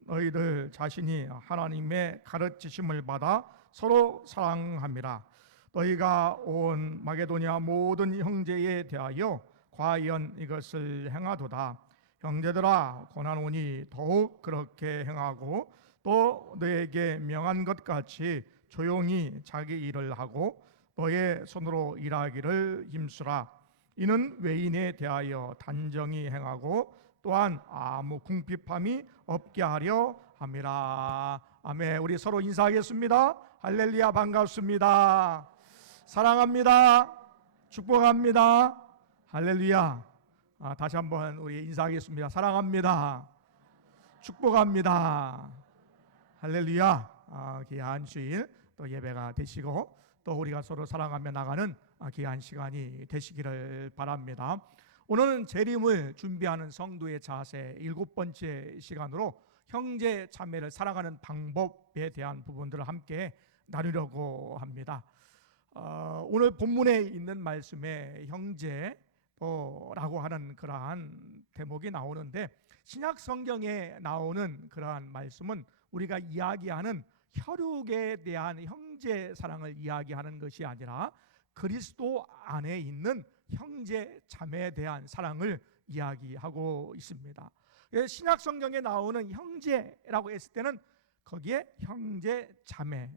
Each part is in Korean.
너희들 자신이 하나님의 가르치심을 받아 서로 사랑함이라. 너희가 온 마게도냐 모든 형제에 대하여 과연 이것을 행하도다. 형제들아, 권하노니 더욱 그렇게 행하고 또 너에게 명한 것 같이 조용히 자기 일을 하고 너의 손으로 일하기를 힘쓰라. 이는 외인에 대하여 단정히 행하고 또한 아무 궁핍함이 없게 하려 함이라. 아멘. 우리 서로 인사하겠습니다. 할렐루야, 반갑습니다. 사랑합니다. 축복합니다. 할렐루야. 다시 한번 우리 인사하겠습니다. 사랑합니다. 축복합니다. 할렐루야. 귀한 주일 또 예배가 되시고 또 우리가 서로 사랑하며 나가는 귀한 시간이 되시기를 바랍니다. 오늘은 재림을 준비하는 성도의 자세 7번째 시간으로 형제 자매를 사랑하는 방법에 대한 부분들을 함께 나누려고 합니다. 오늘 본문에 있는 말씀에 형제라고 하는 그러한 대목이 나오는데, 신약 성경에 나오는 그러한 말씀은 우리가 이야기하는 혈육에 대한 형제 사랑을 이야기하는 것이 아니라 그리스도 안에 있는 형제 자매에 대한 사랑을 이야기하고 있습니다. 신약 성경에 나오는 형제라고 했을 때는 거기에 형제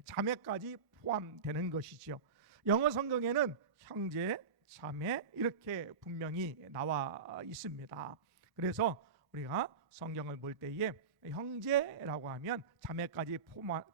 자매까지 포함되는 것이죠. 영어 성경에는 형제 자매 이렇게 분명히 나와 있습니다. 그래서 우리가 성경을 볼 때에 형제라고 하면 자매까지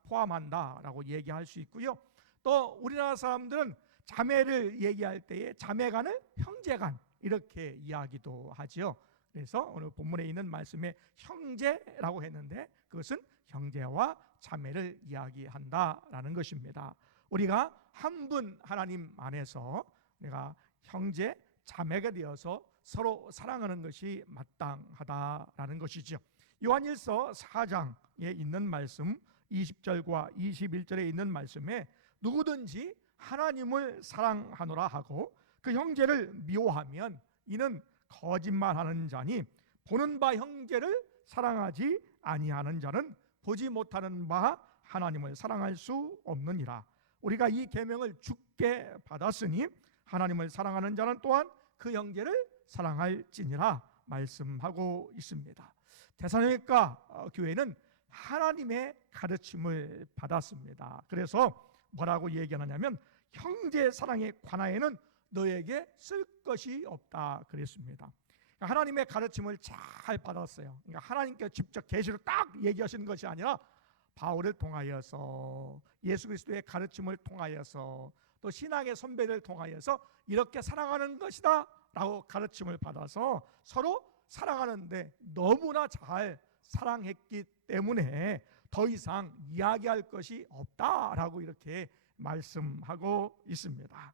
포함한다라고 얘기할 수 있고요. 또 우리나라 사람들은 자매를 얘기할 때에 자매간을 형제간 이렇게 이야기도 하죠. 그래서 오늘 본문에 있는 말씀에 형제라고 했는데 그것은 형제와 자매를 이야기한다라는 것입니다. 우리가 한 분 하나님 안에서 내가 형제 자매가 되어서 서로 사랑하는 것이 마땅하다라는 것이죠. 요한일서 4장에 있는 말씀 20절과 21절에 있는 말씀에 누구든지 하나님을 사랑하노라 하고 그 형제를 미워하면 이는 거짓말하는 자니 보는 바 형제를 사랑하지 아니하는 자는 보지 못하는 바 하나님을 사랑할 수 없느니라. 우리가 이 계명을 주께 받았으니 하나님을 사랑하는 자는 또한 그 형제를 사랑할지니라 말씀하고 있습니다. 데살로니가 교회는 하나님의 가르침을 받았습니다. 그래서 뭐라고 얘기하냐면 형제 사랑에 관하여는 너에게 쓸 것이 없다 그랬습니다. 하나님의 가르침을 잘 받았어요. 그러니까 하나님께서 직접 계시로 딱 얘기하시는 것이 아니라 바울을 통하여서 예수 그리스도의 가르침을 통하여서 또 신앙의 선배를 통하여서 이렇게 사랑하는 것이다 라고 가르침을 받아서 서로 사랑하는데 너무나 잘 사랑했기 때문에 더 이상 이야기할 것이 없다라고 이렇게 말씀하고 있습니다.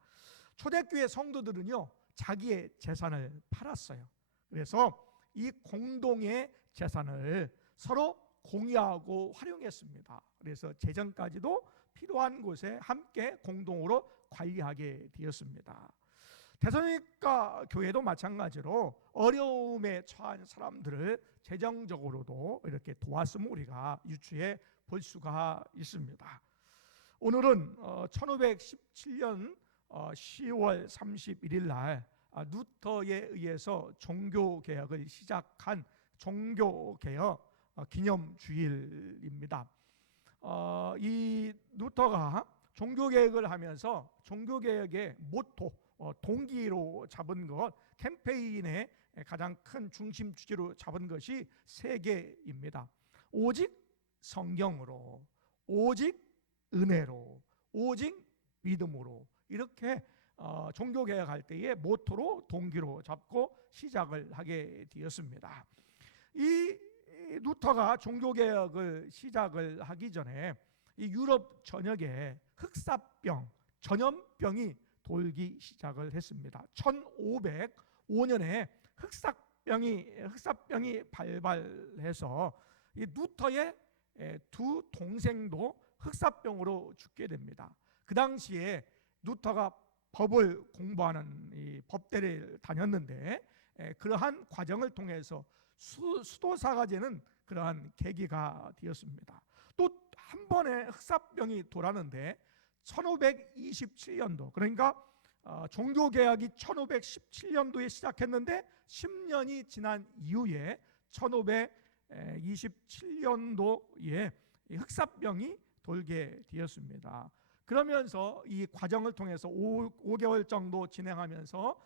초대교회 성도들은요 자기의 재산을 팔았어요. 그래서 이 공동의 재산을 서로 공유하고 활용했습니다. 그래서 재정까지도 필요한 곳에 함께 공동으로 관리하게 되었습니다. 데살로니가 교회도 마찬가지로 어려움에 처한 사람들을 재정적으로도 이렇게 도왔음을 우리가 유추해 볼 수가 있습니다. 오늘은 1517년 10월 31일 날 루터에 의해서 종교개혁을 시작한 종교개혁 기념주일입니다. 이 루터가 종교개혁을 하면서 종교개혁의 모토 동기로 잡은 것, 캠페인의 가장 큰 중심 주제로 잡은 것이 세 개입니다. 오직 성경으로, 오직 은혜로, 오직 믿음으로 이렇게 종교개혁할 때의 모토로 동기로 잡고 시작을 하게 되었습니다. 이 루터가 종교개혁을 시작을 하기 전에 이 유럽 전역에 흑사병, 전염병이 돌기 시작을 했습니다. 1505년에 흑사병이 발발해서 이 루터의 두 동생도 흑사병으로 죽게 됩니다. 그 당시에 루터가 법을 공부하는 이 법대를 다녔는데 그러한 과정을 통해서 수도사가 되는 그러한 계기가 되었습니다. 또 한 번의 흑사병이 돌았는데 1527년도, 그러니까 종교개혁이 1517년도에 시작했는데 10년이 지난 이후에 1527년도에 흑사병이 돌게 되었습니다. 그러면서 이 과정을 통해서 5개월 정도 진행하면서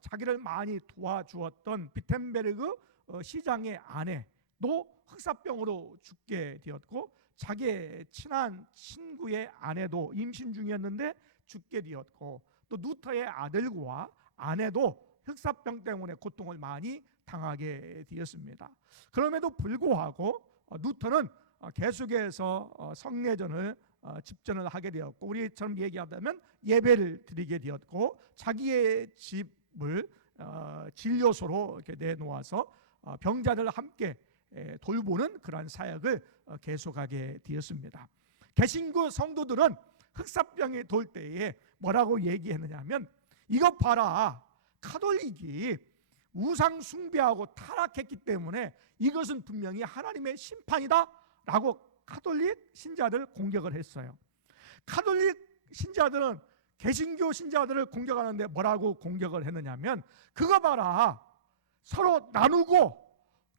자기를 많이 도와주었던 비텐베르그 시장의 아내도 흑사병으로 죽게 되었고, 자기의 친한 친구의 아내도 임신 중이었는데 죽게 되었고, 또 루터의 아들과 아내도 흑사병 때문에 고통을 많이 당하게 되었습니다. 그럼에도 불구하고 루터는 계속해서 성례전을 집전을 하게 되었고, 우리처럼 얘기하자면 예배를 드리게 되었고, 자기의 집을 진료소로 이렇게 내놓아서 병자들을 함께 돌보는 그러한 사역을 계속하게 되었습니다. 개신교 성도들은 흑사병이 돌 때에 뭐라고 얘기했느냐면, 이것 봐라, 카톨릭이 우상 숭배하고 타락했기 때문에 이것은 분명히 하나님의 심판이다 라고 카톨릭 신자들 공격을 했어요. 카톨릭 신자들은 개신교 신자들을 공격하는데 뭐라고 공격을 했느냐면, 그거 봐라, 서로 나누고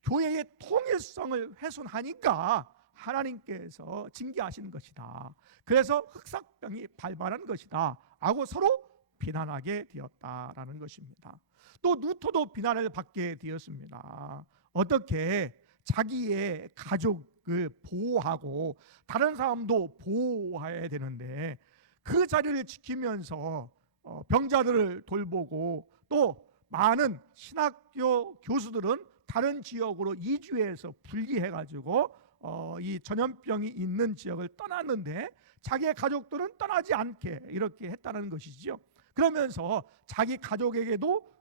교회의 통일성을 훼손하니까 하나님께서 징계하시는 것이다. 그래서 흑사병이 발발한 것이다 하고 서로 비난하게 되었다라는 것입니다. 또 루터도 비난을 받게 되었습니다. 어떻게 자기의 가족을 보호하고 다른 사람도 보호해야 되는데 그 자리를 지키면서 병자들을 돌보고, 또 많은 신학교 교수들은 다른 지역으로 이주해서 분리해가지고 이 전염병이 있는 지역을 떠났는데 자기의 가족들은 떠나지 않게 이렇게 했다는 것이죠. 그러면서 자기 가족에게도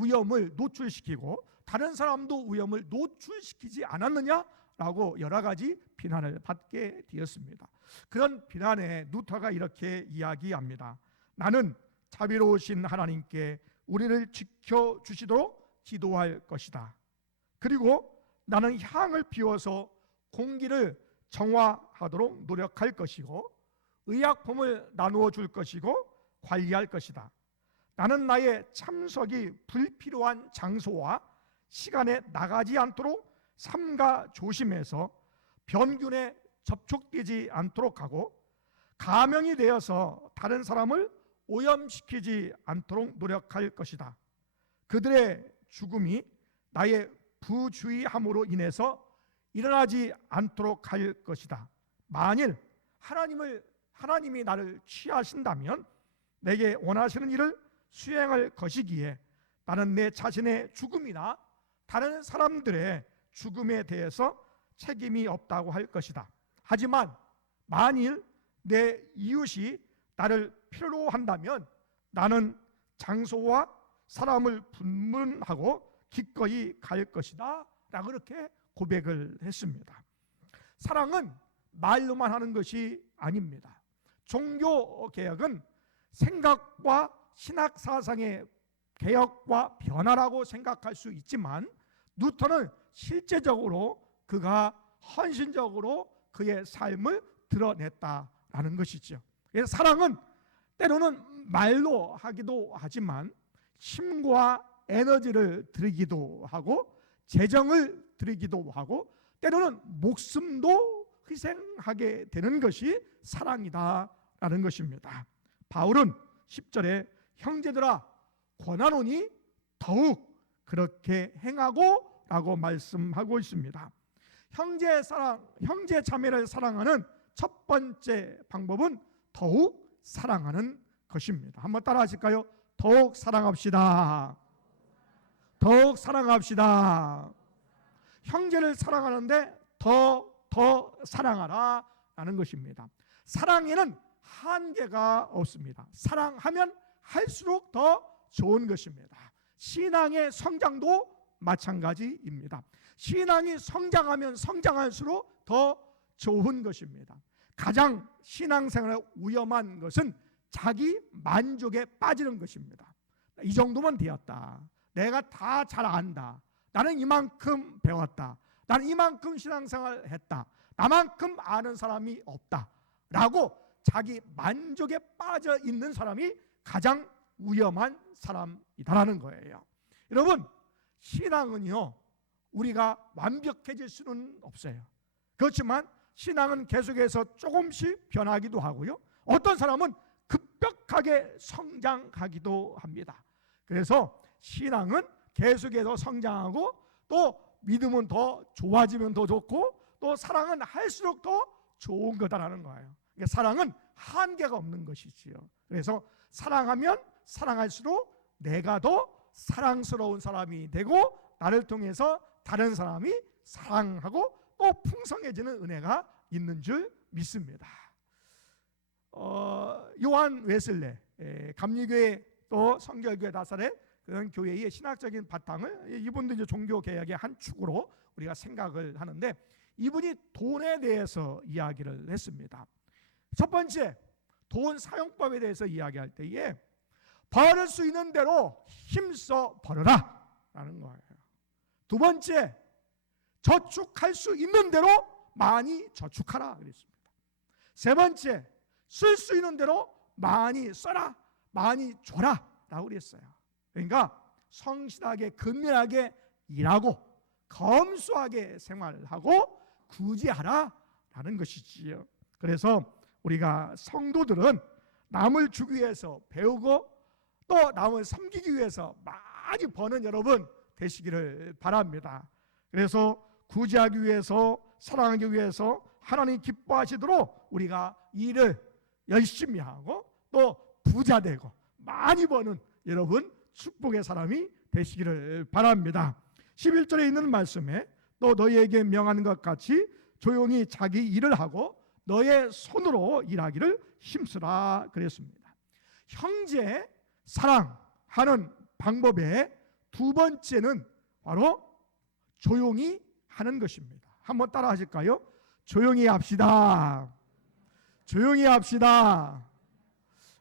위험을 노출시키고 다른 사람도 위험을 노출시키지 않았느냐라고 여러 가지 비난을 받게 되었습니다. 그런 비난에 루터가 이렇게 이야기합니다. 나는 자비로우신 하나님께 우리를 지켜주시도록 기도할 것이다. 그리고 나는 향을 피워서 공기를 정화하도록 노력할 것이고, 의약품을 나누어 줄 것이고 관리할 것이다. 나는 나의 참석이 불필요한 장소와 시간에 나가지 않도록 삼가 조심해서 병균에 접촉되지 않도록 하고, 가명이 되어서 다른 사람을 오염시키지 않도록 노력할 것이다. 그들의 죽음이 나의 부주의함으로 인해서 일어나지 않도록 할 것이다. 만일 하나님이 나를 취하신다면 내게 원하시는 일을 수행할 것이기에 나는 내 자신의 죽음이나 다른 사람들의 죽음에 대해서 책임이 없다고 할 것이다. 하지만 만일 내 이웃이 나를 필요로 한다면 나는 장소와 사람을 분문하고 기꺼이 갈 것이다 라고 그렇게 고백을 했습니다. 사랑은 말로만 하는 것이 아닙니다. 종교개혁은 생각과 신학사상의 개혁과 변화라고 생각할 수 있지만, 루터는 실제적으로 그가 헌신적으로 그의 삶을 드러냈다라는 것이죠. 그래서 사랑은 때로는 말로 하기도 하지만 힘과 에너지를 들이기도 하고 재정을 들이기도 하고 때로는 목숨도 희생하게 되는 것이 사랑이다라는 것입니다. 바울은 10절에 형제들아 권하노니 더욱 그렇게 행하고 라고 말씀하고 있습니다. 형제 자매를 사랑하는 첫 번째 방법은 더욱 사랑하는 것입니다. 한번 따라 하실까요? 더욱 사랑합시다. 더욱 사랑합시다. 형제를 사랑하는데 더 사랑하라 라는 것입니다. 사랑에는 한계가 없습니다. 사랑하면 할수록 더 좋은 것입니다. 신앙의 성장도 마찬가지입니다. 신앙이 성장하면 성장할수록 더 좋은 것입니다. 가장 신앙생활에 위험한 것은 자기 만족에 빠지는 것입니다. 이 정도면 되었다. 내가 다 잘 안다. 나는 이만큼 배웠다 나는 이만큼 신앙생활을 했다. 나만큼 아는 사람이 없다. 라고 자기 만족에 빠져 있는 사람이 가장 위험한 사람이다라는 거예요. 여러분, 신앙은요, 우리가 완벽해질 수는 없어요. 그렇지만 신앙은 계속해서 조금씩 변하기도 하고요. 어떤 사람은 급격하게 성장하기도 합니다. 그래서 신앙은 계속해서 성장하고 또 믿음은 더 좋아지면 더 좋고 또 사랑은 할수록 더 좋은 거다라는 거예요. 그러니까 사랑은 한계가 없는 것이지요. 그래서 사랑하면 사랑할수록 내가 더 사랑스러운 사람이 되고 나를 통해서 다른 사람이 사랑하고 또 풍성해지는 은혜가 있는 줄 믿습니다. 요한 웨슬레, 감리교회 또 성결교회 나사렛 그런 교회의 신학적인 바탕을 이분도 이제 종교 개혁의 한 축으로 우리가 생각을 하는데, 이분이 돈에 대해서 이야기를 했습니다. 첫 번째, 돈 사용법에 대해서 이야기할 때에 벌을 수 있는 대로 힘써 벌어라 라는 거예요. 두 번째, 저축할 수 있는 대로 많이 저축하라 그랬습니다. 세 번째, 쓸 수 있는 대로 많이 써라, 많이 줘라 라고 그랬어요. 그러니까 성실하게 근면하게 일하고 검소하게 생활을 하고 구제하라 라는 것이지요. 그래서 우리가 성도들은 남을 주기 위해서 배우고 또 남을 섬기기 위해서 많이 버는 여러분 되시기를 바랍니다. 그래서 구제하기 위해서, 사랑하기 위해서 하나님 기뻐하시도록 우리가 일을 열심히 하고 또 부자 되고 많이 버는 여러분 축복의 사람이 되시기를 바랍니다. 11절에 있는 말씀에 또 너희에게 명하는 것 같이 조용히 자기 일을 하고 너의 손으로 일하기를 힘쓰라 그랬습니다. 형제 사랑하는 방법의 두 번째는 바로 조용히 하는 것입니다. 한번 따라 하실까요? 조용히 합시다. 조용히 합시다.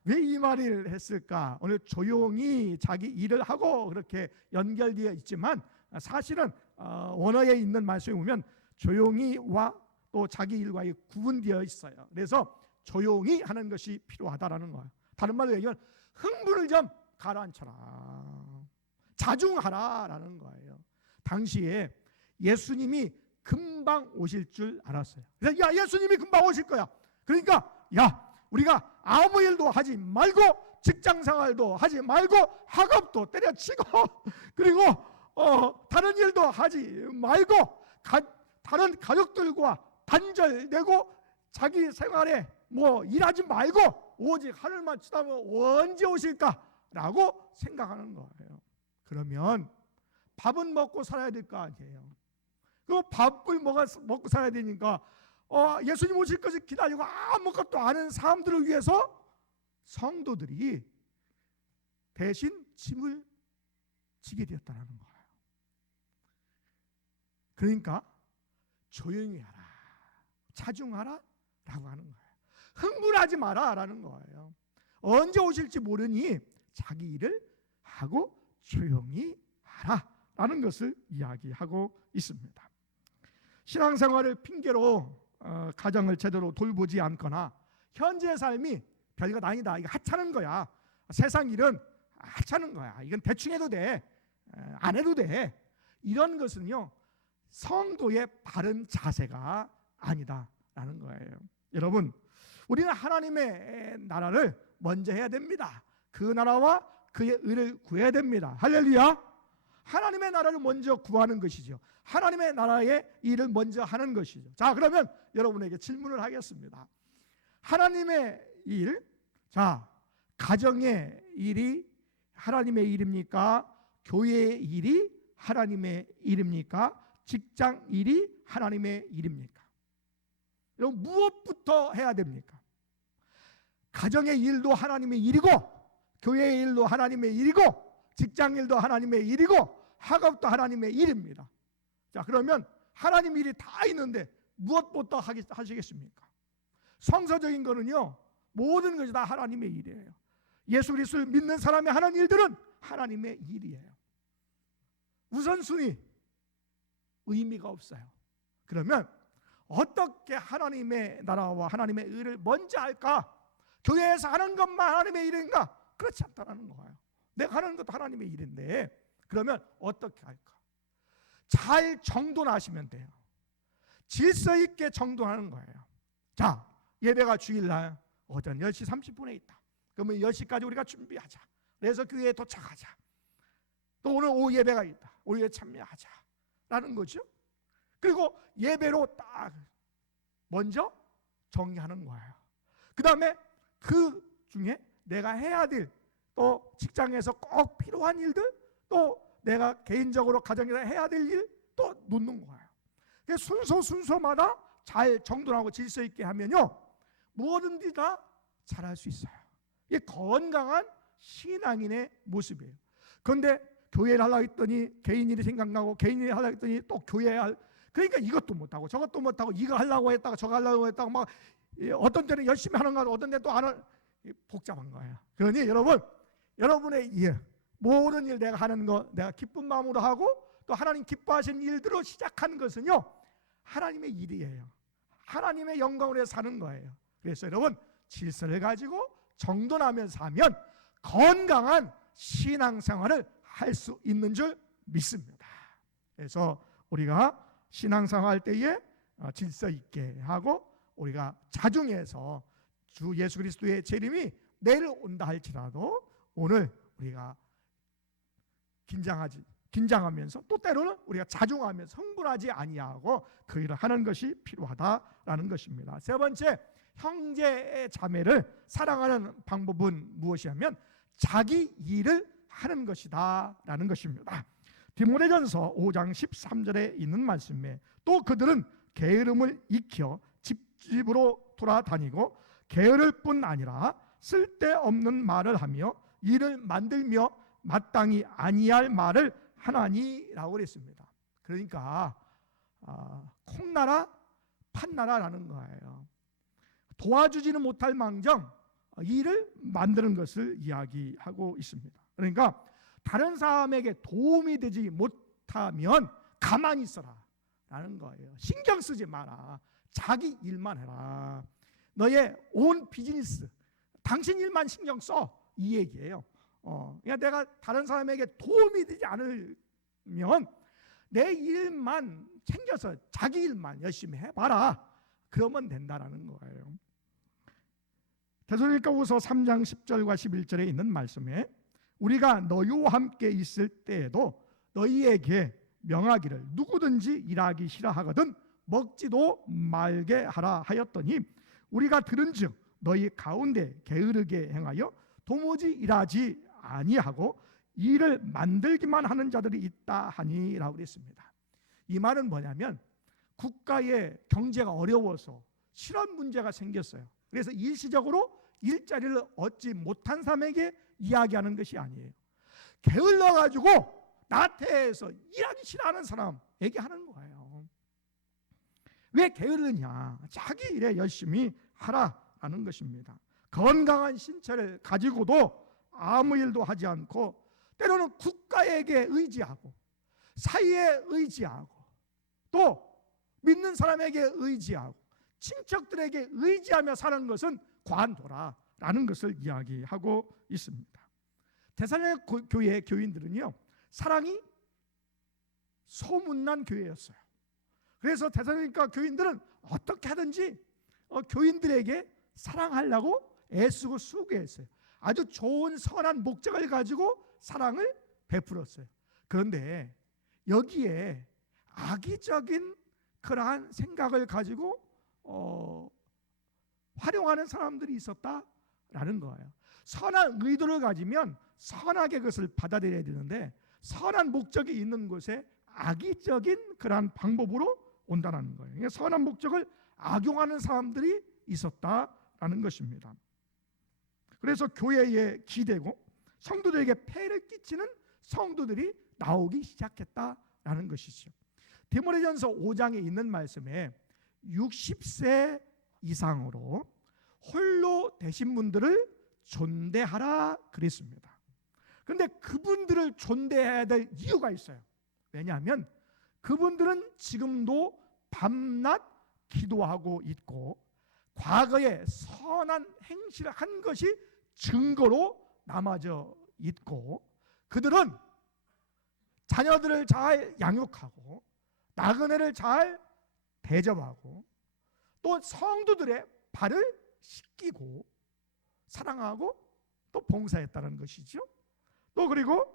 왜 이 말을 했을까? 오늘 조용히 자기 일을 하고 그렇게 연결되어 있지만 사실은 원어에 있는 말씀에 보면 조용히와 또 자기 일과의 구분되어 있어요. 그래서 조용히 하는 것이 필요하다라는 거예요. 다른 말로 얘기하면 흥분을 좀 가라앉혀라, 자중하라라는 거예요. 당시에 예수님이 금방 오실 줄 알았어요. 그래서 야, 예수님이 금방 오실 거야. 그러니까 야, 우리가 아무 일도 하지 말고 직장생활도 하지 말고 학업도 때려치고 그리고 다른 일도 하지 말고 다른 가족들과 단절되고 자기 생활에 뭐 일하지 말고 오직 하늘만 쳐다보면 언제 오실까라고 생각하는 거예요. 그러면 밥은 먹고 살아야 될 거 아니에요. 그 밥을 먹고 살아야 되니까 예수님 오실 것을 기다리고 아무것도 아는 사람들을 위해서 성도들이 대신 짐을 지게 되었다는 거예요. 그러니까 조용히 하라, 자중하라 라고 하는 거예요. 흥분하지 마라 라는 거예요. 언제 오실지 모르니 자기 일을 하고 조용히 하라 라는 것을 이야기하고 있습니다. 신앙생활을 핑계로 가정을 제대로 돌보지 않거나 현재의 삶이 별것 아니다, 이거 하찮은 거야, 세상 일은 하찮은 거야, 이건 대충 해도 돼, 안 해도 돼, 이런 것은요 성도의 바른 자세가 아니다라는 거예요. 여러분, 우리는 하나님의 나라를 먼저 해야 됩니다. 그 나라와 그의 의를 구해야 됩니다. 할렐루야. 하나님의 나라를 먼저 구하는 것이죠. 하나님의 나라의 일을 먼저 하는 것이죠. 자, 그러면 여러분에게 질문을 하겠습니다. 하나님의 일, 자, 가정의 일이 하나님의 일입니까? 교회의 일이 하나님의 일입니까? 직장 일이 하나님의 일입니까? 여러분, 무엇부터 해야 됩니까? 가정의 일도 하나님의 일이고, 교회의 일도 하나님의 일이고, 직장 일도 하나님의 일이고, 학업도 하나님의 일입니다. 자, 그러면 하나님 일이 다 있는데 무엇부터 하시겠습니까? 성서적인 거는요, 모든 것이 다 하나님의 일이에요. 예수 그리스도를 믿는 사람의 하는 일들은 하나님의 일이에요. 우선순위, 의미가 없어요. 그러면 어떻게 하나님의 나라와 하나님의 의를 먼저 할까? 교회에서 하는 것만 하나님의 일인가? 그렇지 않다는 거예요. 내가 하는 것도 하나님의 일인데 그러면 어떻게 할까? 잘 정돈하시면 돼요. 질서 있게 정돈하는 거예요. 자, 예배가 주일날 오전 10시 30분에 있다. 그러면 10시까지 우리가 준비하자. 그래서 교회에 도착하자. 또 오늘 오후 예배가 있다. 오후에 참여하자 라는 거죠. 그리고 예배로 딱 먼저 정리하는 거예요. 그 다음에 그 중에 내가 해야 될 또 직장에서 꼭 필요한 일들, 또 내가 개인적으로 가정에서 해야 될 일 또 놓는 거예요. 순서마다 잘 정돈하고 질서 있게 하면요, 뭐든지 다 잘할 수 있어요. 이게 건강한 신앙인의 모습이에요. 그런데 교회를 하려고 했더니 개인 일이 생각나고, 개인 일을 하려고 했더니 또 교회 그러니까 이것도 못하고 저것도 못하고, 이거 하려고 했다가 저거 하려고 했다가 막 어떤 때는 열심히 하는 거 같고 어떤 때는 또 안 하는, 복잡한 거예요. 그러니 여러분의 모든 일 내가 하는 거 내가 기쁜 마음으로 하고, 또 하나님 기뻐하시는 일들로 시작하는 것은요, 하나님의 일이에요. 하나님의 영광을 위해 사는 거예요. 그래서 여러분, 질서를 가지고 정돈하면서 하면 건강한 신앙생활을 할 수 있는 줄 믿습니다. 그래서 우리가 신앙생활 할 때에 질서 있게 하고, 우리가 자중해서 주 예수 그리스도의 재림이 내일 온다 할지라도 오늘 우리가 긴장하면서, 또 때로는 우리가 자중하면서 흥분하지 아니하고 그 일을 하는 것이 필요하다라는 것입니다. 세 번째, 형제 자매를 사랑하는 방법은 무엇이냐면 자기 일을 하는 것이다 라는 것입니다. 디모데전서 5장 13절에 있는 말씀에, 또 그들은 게으름을 익혀 집집으로 돌아다니고 게으를 뿐 아니라 쓸데없는 말을 하며 일을 만들며 마땅히 아니할 말을 하나니라고 그랬습니다. 그러니까 콩나라 팥나라라는 거예요. 도와주지는 못할 망정 일을 만드는 것을 이야기하고 있습니다. 그러니까 다른 사람에게 도움이 되지 못하면 가만히 있어라 라는 거예요. 신경 쓰지 마라. 자기 일만 해라. 너의 온 비즈니스, 당신 일만 신경 써, 이 얘기예요. 그러니까 내가 다른 사람에게 도움이 되지 않으면 내 일만 챙겨서 자기 일만 열심히 해봐라. 그러면 된다라는 거예요. 데살로니가후서 3장 10절과 11절에 있는 말씀에, 우리가 너희와 함께 있을 때에도 너희에게 명하기를 누구든지 일하기 싫어하거든 먹지도 말게 하라 하였더니, 우리가 들은즉 너희 가운데 게으르게 행하여 도무지 일하지 아니하고 일을 만들기만 하는 자들이 있다 하니라고 그랬습니다. 이 말은 뭐냐면, 국가의 경제가 어려워서 실업 문제가 생겼어요. 그래서 일시적으로 일자리를 얻지 못한 사람에게 이야기하는 것이 아니에요. 게을러가지고 나태해서 일하기 싫어하는 사람에게 하는 거예요. 왜 게으르냐? 자기 일에 열심히 하라라는 것입니다. 건강한 신체를 가지고도 아무 일도 하지 않고, 때로는 국가에게 의지하고 사회에 의지하고 또 믿는 사람에게 의지하고 친척들에게 의지하며 사는 것은 관도라라는 것을 이야기하고 있습니다. 데살로니가 교회 교인들은요, 사랑이 소문난 교회였어요. 그래서 데살로니가 교인들은 어떻게 하든지 교인들에게 사랑하려고 애쓰고 수고했어요. 아주 좋은 선한 목적을 가지고 사랑을 베풀었어요. 그런데 여기에 악의적인 그러한 생각을 가지고 활용하는 사람들이 있었다라는 거예요. 선한 의도를 가지면 선하게 그것을 받아들여야 되는데, 선한 목적이 있는 곳에 악의적인 그러한 방법으로 온다는 거예요. 선한 목적을 악용하는 사람들이 있었다라는 것입니다. 그래서 교회에 기대고 성도들에게 폐를 끼치는 성도들이 나오기 시작했다라는 것이죠. 디모데전서 5장에 있는 말씀에 60세 이상으로 홀로 되신 분들을 존대하라 그랬습니다. 그런데 그분들을 존대해야 될 이유가 있어요. 왜냐하면 그분들은 지금도 밤낮 기도하고 있고 과거에 선한 행실을 한 것이 증거로 남아져 있고 그들은 자녀들을 잘 양육하고 나그네를 잘 대접하고 또 성도들의 발을 씻기고 사랑하고 또 봉사했다는 것이죠. 또 그리고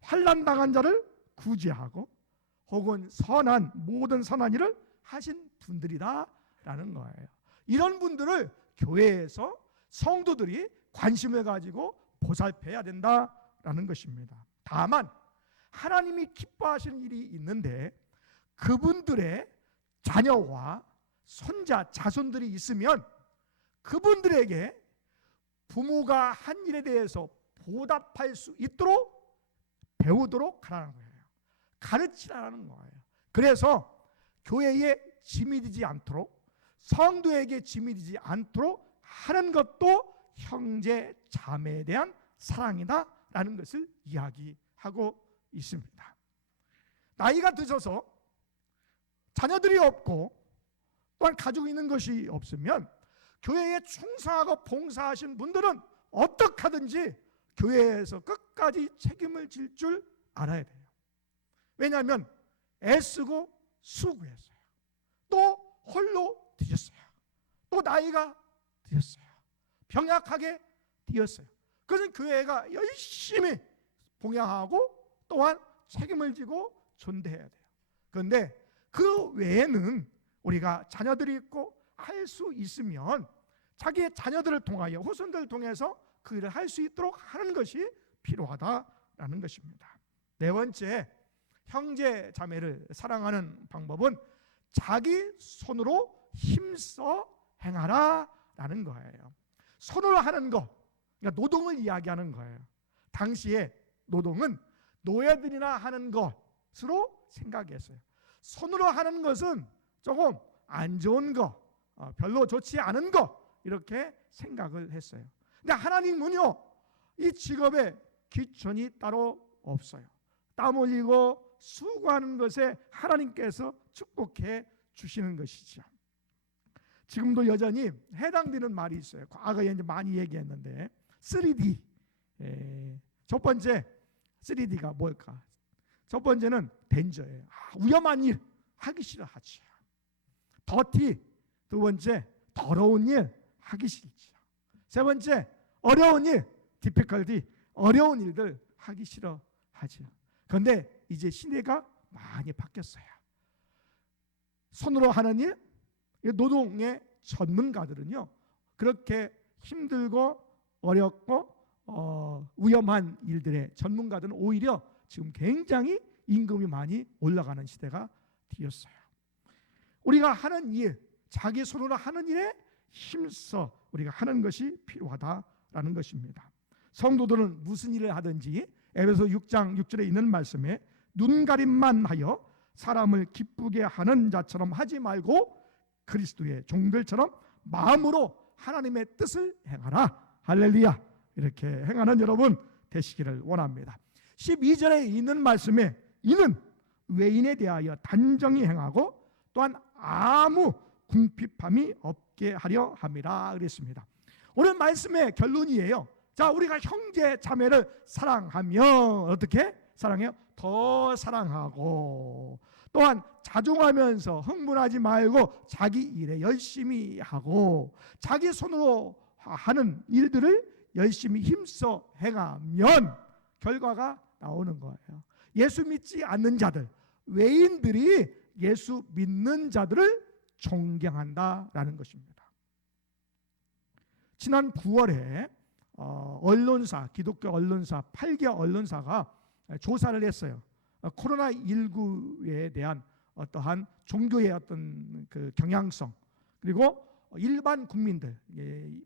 환난 당한 자를 구제하고 혹은 모든 선한 일을 하신 분들이다라는 거예요. 이런 분들을 교회에서 성도들이 관심을 가지고 보살펴야 된다라는 것입니다. 다만 하나님이 기뻐하시는 일이 있는데 그분들의 자녀와 손자, 자손들이 있으면 그분들에게 부모가 한 일에 대해서 보답할 수 있도록 배우도록 하라는 거예요. 가르치라는 거예요. 그래서 교회에 짐이 되지 않도록 성도에게 짐이 되지 않도록 하는 것도 형제 자매에 대한 사랑이다라는 것을 이야기하고 있습니다. 나이가 드셔서 자녀들이 없고 또한 가지고 있는 것이 없으면 교회에 충성하고 봉사하신 분들은 어떻게 하든지 교회에서 끝까지 책임을 질 줄 알아야 돼요. 왜냐하면 애쓰고 수고했어요. 또 홀로 드셨어요. 또 나이가 드셨어요. 병약하게 되었어요. 그것은 교회가 열심히 봉양하고 또한 책임을 지고 존대해야 돼요. 그런데 그 외에는 우리가 자녀들이 있고 할 수 있으면 자기의 자녀들을 통하여 후손들을 통해서 그 일을 할 수 있도록 하는 것이 필요하다라는 것입니다. 네 번째, 형제 자매를 사랑하는 방법은 자기 손으로 힘써 행하라라는 거예요. 손으로 하는 것, 그러니까 노동을 이야기하는 거예요. 당시에 노동은 노예들이나 하는 것으로 생각했어요. 손으로 하는 것은 조금 안 좋은 것, 별로 좋지 않은 것 이렇게 생각을 했어요. 근데 하나님은요, 이 직업에 귀천이 따로 없어요. 땀 흘리고 수고하는 것에 하나님께서 축복해 주시는 것이죠. 지금도 여전히 해당되는 말이 있어요. 과거에 이제 많이 얘기했는데 3D. 첫 번째 3D가 뭘까? 첫 번째는 덴저예요. 위험한 일 하기 싫어하죠. 더티. 두 번째 더러운 일 하기 싫죠. 세 번째 어려운 일, difficulty. 어려운 일들 하기 싫어하죠. 그런데 이제 시대가 많이 바뀌었어요. 손으로 하는 일, 노동의 전문가들은요, 그렇게 힘들고 어렵고 위험한 일들의 전문가들은 오히려 지금 굉장히 임금이 많이 올라가는 시대가 되었어요. 우리가 하는 일, 자기 손으로 하는 일에 힘써 우리가 하는 것이 필요하다라는 것입니다. 성도들은 무슨 일을 하든지 에베소 6장 6절에 있는 말씀에 눈가림만 하여 사람을 기쁘게 하는 자처럼 하지 말고 그리스도의 종들처럼 마음으로 하나님의 뜻을 행하라. 할렐루야. 이렇게 행하는 여러분 되시기를 원합니다. 12절에 있는 말씀에 이는 외인에 대하여 단정히 행하고 또한 아무 궁핍함이 없게 하려 함이라 그랬습니다. 오늘 말씀의 결론이에요. 자, 우리가 형제 자매를 사랑하면 어떻게 사랑해요? 더 사랑하고 또한 자중하면서 흥분하지 말고 자기 일에 열심히 하고 자기 손으로 하는 일들을 열심히 힘써 행하면 결과가 나오는 거예요. 예수 믿지 않는 자들, 외인들이 예수 믿는 자들을 존경한다라는 것입니다. 지난 9월에 언론사, 기독교 언론사 8개 언론사가 조사를 했어요. 코로나19에 대한 어떠한 종교의 어떤 그 경향성, 그리고 일반 국민들,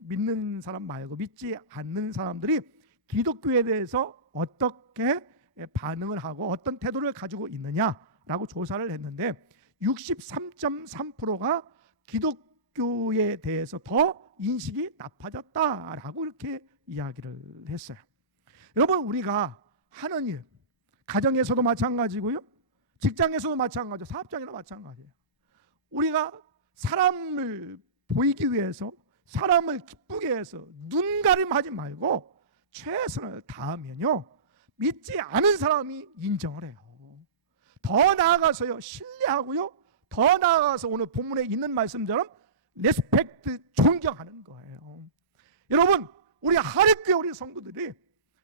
믿는 사람 말고 믿지 않는 사람들이 기독교에 대해서 어떻게 반응을 하고 어떤 태도를 가지고 있느냐라고 조사를 했는데 63.3%가 기독교에 대해서 더 인식이 나빠졌다라고 이렇게 이야기를 했어요. 여러분, 우리가 하는 일, 가정에서도 마찬가지고요, 직장에서도 마찬가지죠. 사업장이나 마찬가지예요. 우리가 사람을 보이기 위해서, 사람을 기쁘게 해서 눈가림하지 말고 최선을 다하면요, 믿지 않은 사람이 인정을 해요. 더 나아가서요, 신뢰하고요, 더 나아가서 오늘 본문에 있는 말씀처럼 레스펙트, 존경하는 거예요. 여러분, 우리 하립교회 우리 성도들이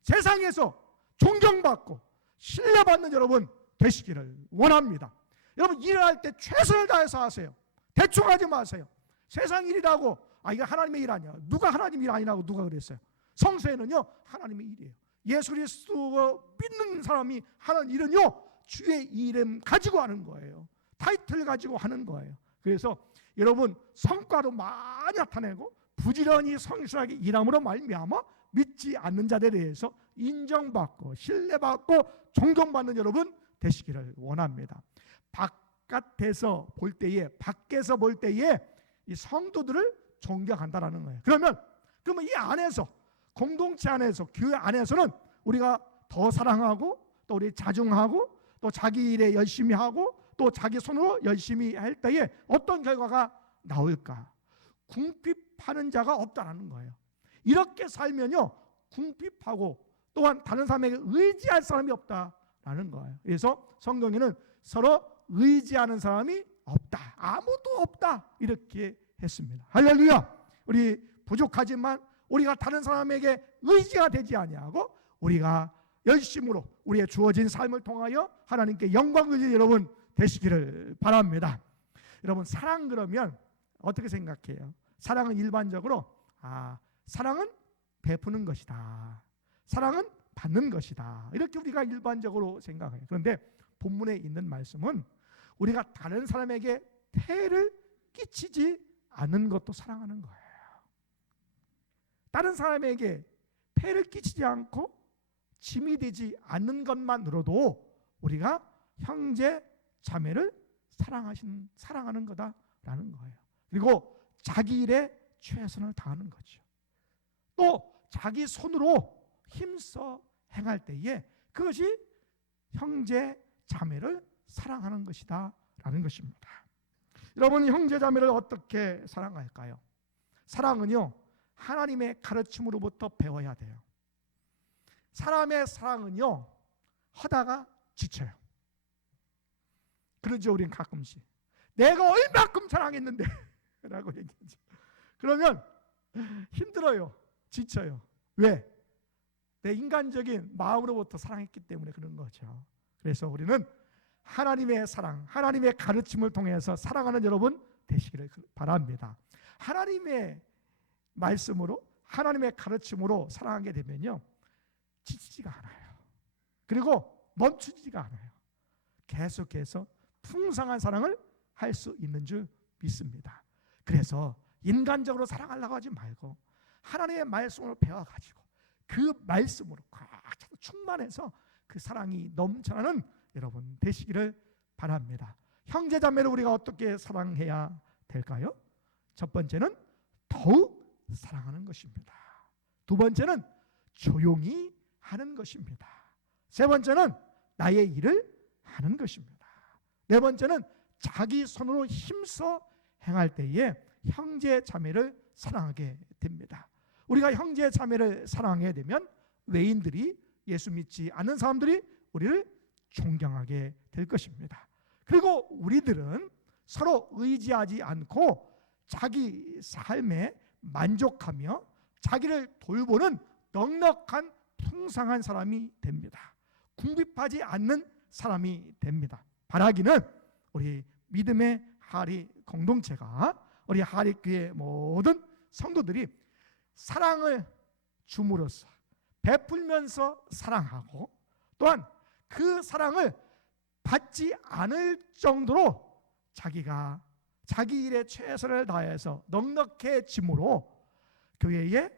세상에서 존경받고 신뢰받는 여러분 되시기를 원합니다. 여러분, 일할 때 최선을 다해서 하세요. 대충 하지 마세요. 세상 일이라고, 이거 하나님의 일 아니야. 누가 하나님 일 아니라고 누가 그랬어요? 성서에는요, 하나님의 일이에요. 예수 그리스도 믿는 사람이 하는 일은요, 주의 이름 가지고 하는 거예요. 타이틀 가지고 하는 거예요. 그래서 여러분, 성과도 많이 나타내고 부지런히 성실하게 일함으로 말미암아 믿지 않는 자들에 대해서 인정받고 신뢰받고 존경받는 여러분 되시기를 원합니다. 바깥에서 볼 때에, 밖에서 볼 때에 이 성도들을 존경한다라는 거예요. 그러면 이 안에서, 공동체 안에서, 교회 안에서는 우리가 더 사랑하고, 또 우리 자중하고, 또 자기 일에 열심히 하고, 또 자기 손으로 열심히 할 때에 어떤 결과가 나올까? 궁핍하는 자가 없다라는 거예요. 이렇게 살면요, 궁핍하고 또한 다른 사람에게 의지할 사람이 없다라는 거예요. 그래서 성경에는 서로 의지하는 사람이 없다, 아무도 없다, 이렇게 했습니다. 할렐루야. 우리 부족하지만 우리가 다른 사람에게 의지가 되지 아니하고 우리가 열심으로 우리의 주어진 삶을 통하여 하나님께 영광 드리는 여러분 되시기를 바랍니다. 여러분, 사랑 그러면 어떻게 생각해요? 사랑은 일반적으로 사랑은 베푸는 것이다, 사랑은 받는 것이다, 이렇게 우리가 일반적으로 생각해요. 그런데 본문에 있는 말씀은 우리가 다른 사람에게 폐를 끼치지 않는 것도 사랑하는 거예요. 다른 사람에게 폐를 끼치지 않고 짐이 되지 않는 것만으로도 우리가 형제 자매를 사랑하는 거다라는 거예요. 그리고 자기 일에 최선을 다하는 거죠. 또 자기 손으로 힘써 행할 때에 그것이 형제 자매를 사랑하는 것이다 라는 것입니다. 여러분, 형제 자매를 어떻게 사랑할까요? 사랑은요, 하나님의 가르침으로부터 배워야 돼요. 사람의 사랑은요, 하다가 지쳐요. 그러죠. 우리는 가끔씩 내가 얼마큼 사랑했는데 라고 얘기하죠. 그러면 힘들어요. 지쳐요. 왜? 내 인간적인 마음으로부터 사랑했기 때문에 그런 거죠. 그래서 우리는 하나님의 사랑, 하나님의 가르침을 통해서 사랑하는 여러분 되시기를 바랍니다. 하나님의 말씀으로, 하나님의 가르침으로 사랑하게 되면요, 지치지가 않아요. 그리고 멈추지가 않아요. 계속해서 풍성한 사랑을 할 수 있는 줄 믿습니다. 그래서 인간적으로 사랑하려고 하지 말고 하나님의 말씀을 배워가지고 그 말씀으로 꽉 차서 충만해서 그 사랑이 넘쳐나는 여러분 되시기를 바랍니다. 형제자매를 우리가 어떻게 사랑해야 될까요? 첫 번째는 더욱 사랑하는 것입니다. 두 번째는 조용히 하는 것입니다. 세 번째는 나의 일을 하는 것입니다. 네 번째는 자기 손으로 힘써 행할 때에 형제 자매를 사랑하게 됩니다. 우리가 형제 자매를 사랑하게 되면 외인들이, 예수 믿지 않는 사람들이 우리를 존경하게 될 것입니다. 그리고 우리들은 서로 의지하지 않고 자기 삶에 만족하며 자기를 돌보는 넉넉한 풍성한 사람이 됩니다. 궁핍하지 않는 사람이 됩니다. 바라기는 우리 믿음의 하리 공동체가, 우리 하리교회 모든 성도들이 사랑을 줌으로써 베풀면서 사랑하고, 또한 그 사랑을 받지 않을 정도로 자기가 자기 일에 최선을 다해서 넉넉해짐으로 교회에,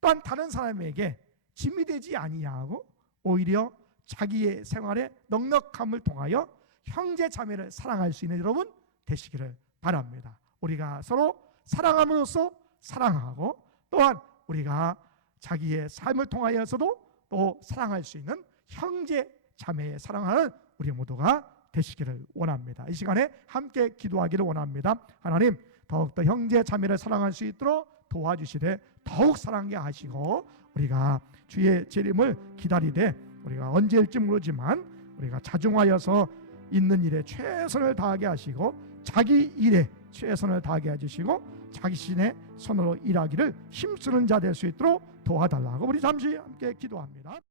또한 다른 사람에게 짐이 되지 아니하고 오히려 자기의 생활에 넉넉함을 통하여 형제 자매를 사랑할 수 있는 여러분 되시기를 바랍니다. 우리가 서로 사랑함으로써 사랑하고, 또한 우리가 자기의 삶을 통하여서도 또 사랑할 수 있는 형제 자매의 사랑하는 우리 모두가 되시기를 원합니다. 이 시간에 함께 기도하기를 원합니다. 하나님, 더욱더 형제 자매를 사랑할 수 있도록 도와주시되 더욱 사랑하게 하시고, 우리가 주의 재림을 기다리되 우리가 언제일지 모르지만 우리가 자중하여서 있는 일에 최선을 다하게 하시고, 자기 일에 최선을 다하게 해주시고, 자기 신의 손으로 일하기를 힘쓰는 자 될 수 있도록 도와달라고 우리 잠시 함께 기도합니다.